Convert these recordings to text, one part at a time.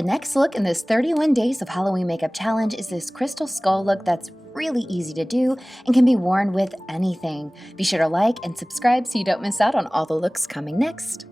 The next look in this 31 Days of Halloween Makeup Challenge is this crystal skull look that's really easy to do and can be worn with anything. Be sure to like and subscribe so you don't miss out on all the looks coming next.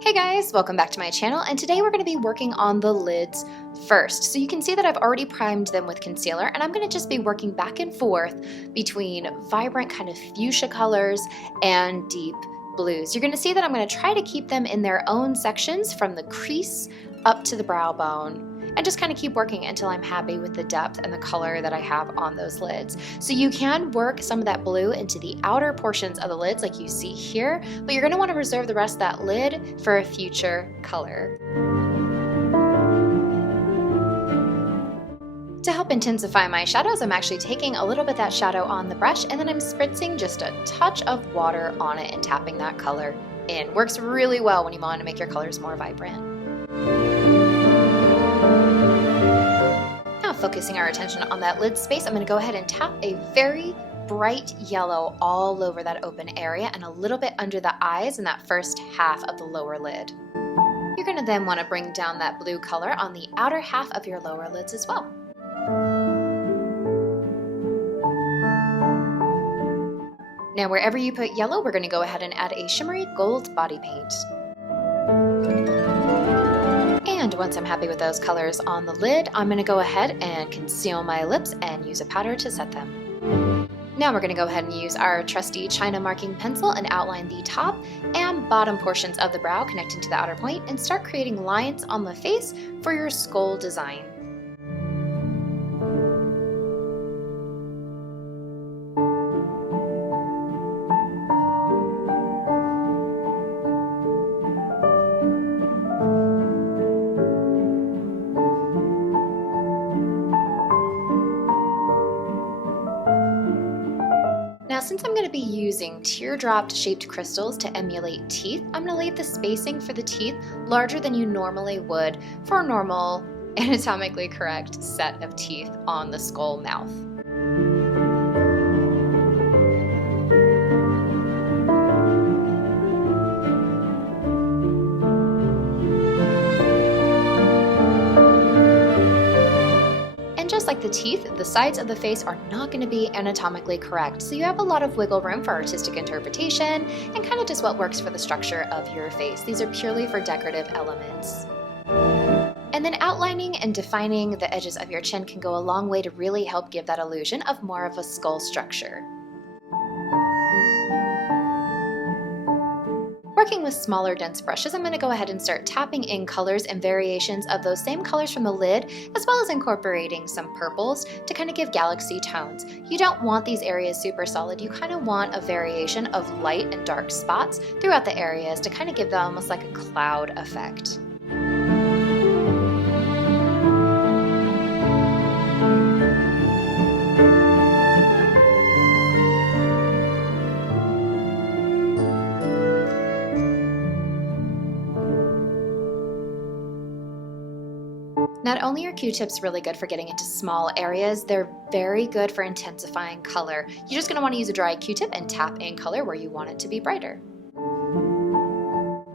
Hey guys, welcome back to my channel, and today we're going to be working on the lids first. So you can see that I've already primed them with concealer, and I'm going to just be working back and forth between vibrant kind of fuchsia colors and deep blues. You're going to see that I'm going to try to keep them in their own sections from the crease up to the brow bone, and just kind of keep working until I'm happy with the depth and the color that I have on those lids. So you can work some of that blue into the outer portions of the lids like you see here, but you're going to want to reserve the rest of that lid for a future color. To help intensify my shadows, I'm actually taking a little bit of that shadow on the brush, and then I'm spritzing just a touch of water on it and tapping that color in. Works really well when you want to make your colors more vibrant. Now focusing our attention on that lid space, I'm going to go ahead and tap a very bright yellow all over that open area and a little bit under the eyes in that first half of the lower lid. You're going to then want to bring down that blue color on the outer half of your lower lids as well. Now wherever you put yellow, we're going to go ahead and add a shimmery gold body paint. And once I'm happy with those colors on the lid, I'm going to go ahead and conceal my lips and use a powder to set them. Now we're going to go ahead and use our trusty China marking pencil and outline the top and bottom portions of the brow connecting to the outer point and start creating lines on the face for your skull design. Now, since I'm going to be using teardrop shaped crystals to emulate teeth, I'm going to leave the spacing for the teeth larger than you normally would for a normal, anatomically correct set of teeth on the skull mouth. Just like the teeth, the sides of the face are not going to be anatomically correct, so you have a lot of wiggle room for artistic interpretation and kind of just what works for the structure of your face. These are purely for decorative elements. And then outlining and defining the edges of your chin can go a long way to really help give that illusion of more of a skull structure. Working with smaller, dense brushes, I'm going to go ahead and start tapping in colors and variations of those same colors from the lid, as well as incorporating some purples to kind of give galaxy tones. You don't want these areas super solid. You kind of want a variation of light and dark spots throughout the areas to kind of give them almost like a cloud effect. Not only are Q-tips really good for getting into small areas, they're very good for intensifying color. You're just going to want to use a dry Q-tip and tap in color where you want it to be brighter.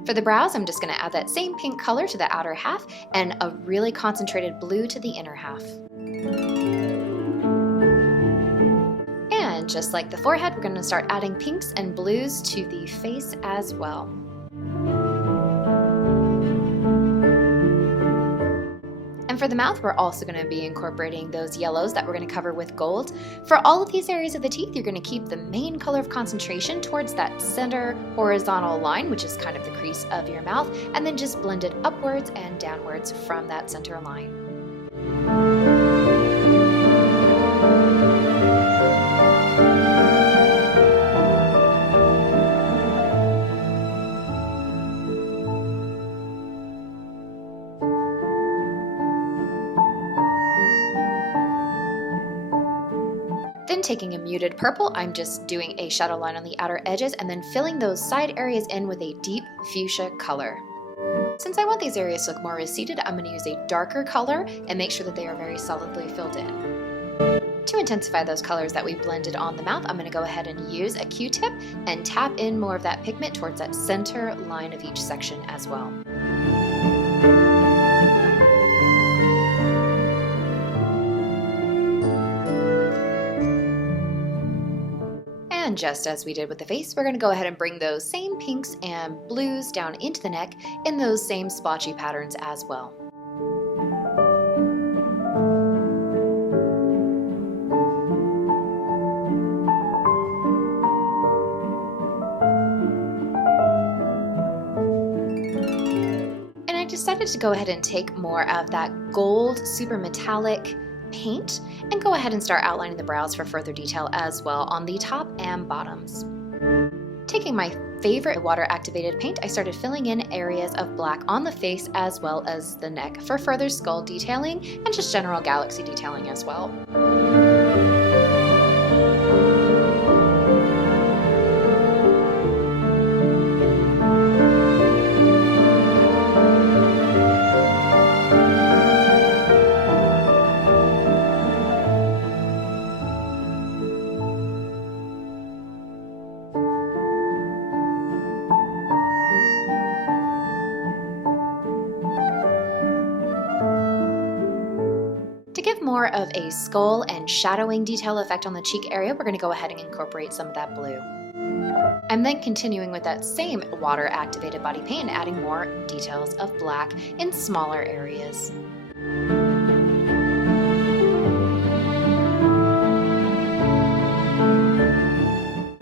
For the brows, I'm just going to add that same pink color to the outer half and a really concentrated blue to the inner half. And just like the forehead, we're going to start adding pinks and blues to the face as well. And for the mouth, we're also going to be incorporating those yellows that we're going to cover with gold. For all of these areas of the teeth, you're going to keep the main color of concentration towards that center horizontal line, which is kind of the crease of your mouth, and then just blend it upwards and downwards from that center line. Then taking a muted purple, I'm just doing a shadow line on the outer edges and then filling those side areas in with a deep fuchsia color. Since I want these areas to look more receded, I'm going to use a darker color and make sure that they are very solidly filled in. To intensify those colors that we blended on the mouth, I'm going to go ahead and use a Q-tip and tap in more of that pigment towards that center line of each section as well. And just as we did with the face, we're going to go ahead and bring those same pinks and blues down into the neck in those same splotchy patterns as well. And I decided to go ahead and take more of that gold super metallic paint and go ahead and start outlining the brows for further detail as well on the top and bottoms. Taking my favorite water activated paint, I started filling in areas of black on the face as well as the neck for further skull detailing and just general galaxy detailing as well. To give more of a skull and shadowing detail effect on the cheek area, we're going to go ahead and incorporate some of that blue. I'm then continuing with that same water activated body paint and adding more details of black in smaller areas.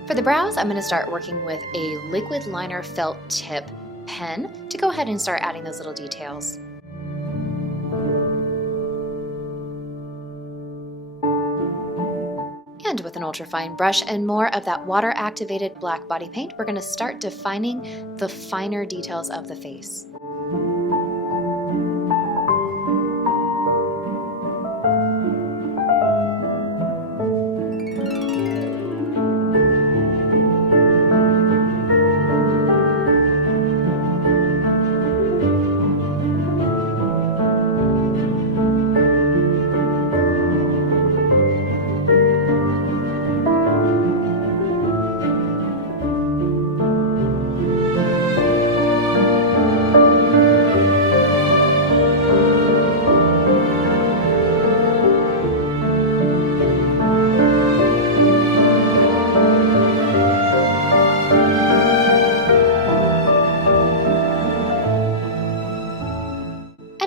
For the brows, I'm going to start working with a liquid liner felt tip pen to go ahead and start adding those little details. And with an ultrafine brush and more of that water activated black body paint, we're going to start defining the finer details of the face.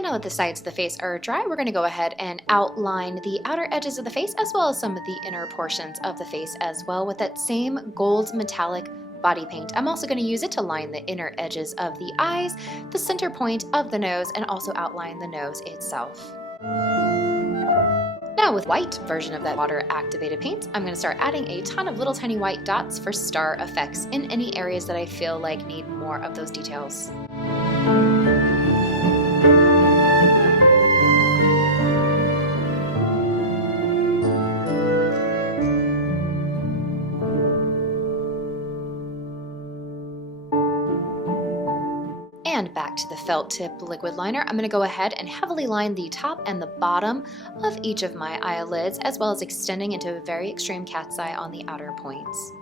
Now that the sides of the face are dry, we're going to go ahead and outline the outer edges of the face as well as some of the inner portions of the face as well with that same gold metallic body paint. I'm also going to use it to line the inner edges of the eyes, the center point of the nose, and also outline the nose itself. Now with white version of that water activated paint, I'm going to start adding a ton of little tiny white dots for star effects in any areas that I feel like need more of those details. And back to the felt tip liquid liner, I'm going to go ahead and heavily line the top and the bottom of each of my eyelids, as well as extending into a very extreme cat's eye on the outer points.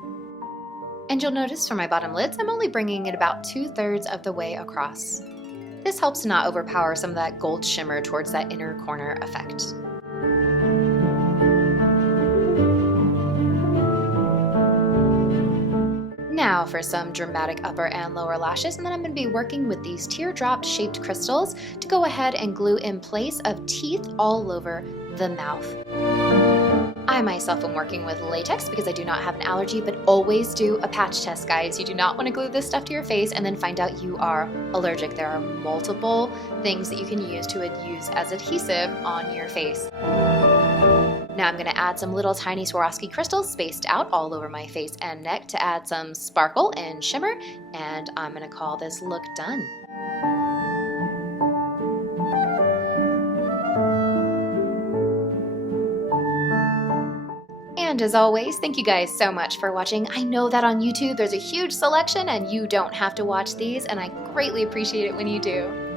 And you'll notice for my bottom lids, I'm only bringing it about 2/3 of the way across. This helps to not overpower some of that gold shimmer towards that inner corner effect. Now for some dramatic upper and lower lashes, and then I'm going to be working with these teardrop shaped crystals to go ahead and glue in place of teeth all over the mouth. I myself am working with latex because I do not have an allergy, but always do a patch test, guys. You do not want to glue this stuff to your face and then find out you are allergic. There are multiple things that you can use to use as adhesive on your face. Now I'm going to add some little tiny Swarovski crystals spaced out all over my face and neck to add some sparkle and shimmer, and I'm going to call this look done. And And as always, thank you guys so much for watching. I know that on YouTube there's a huge selection and you don't have to watch these, and I greatly appreciate it when you do.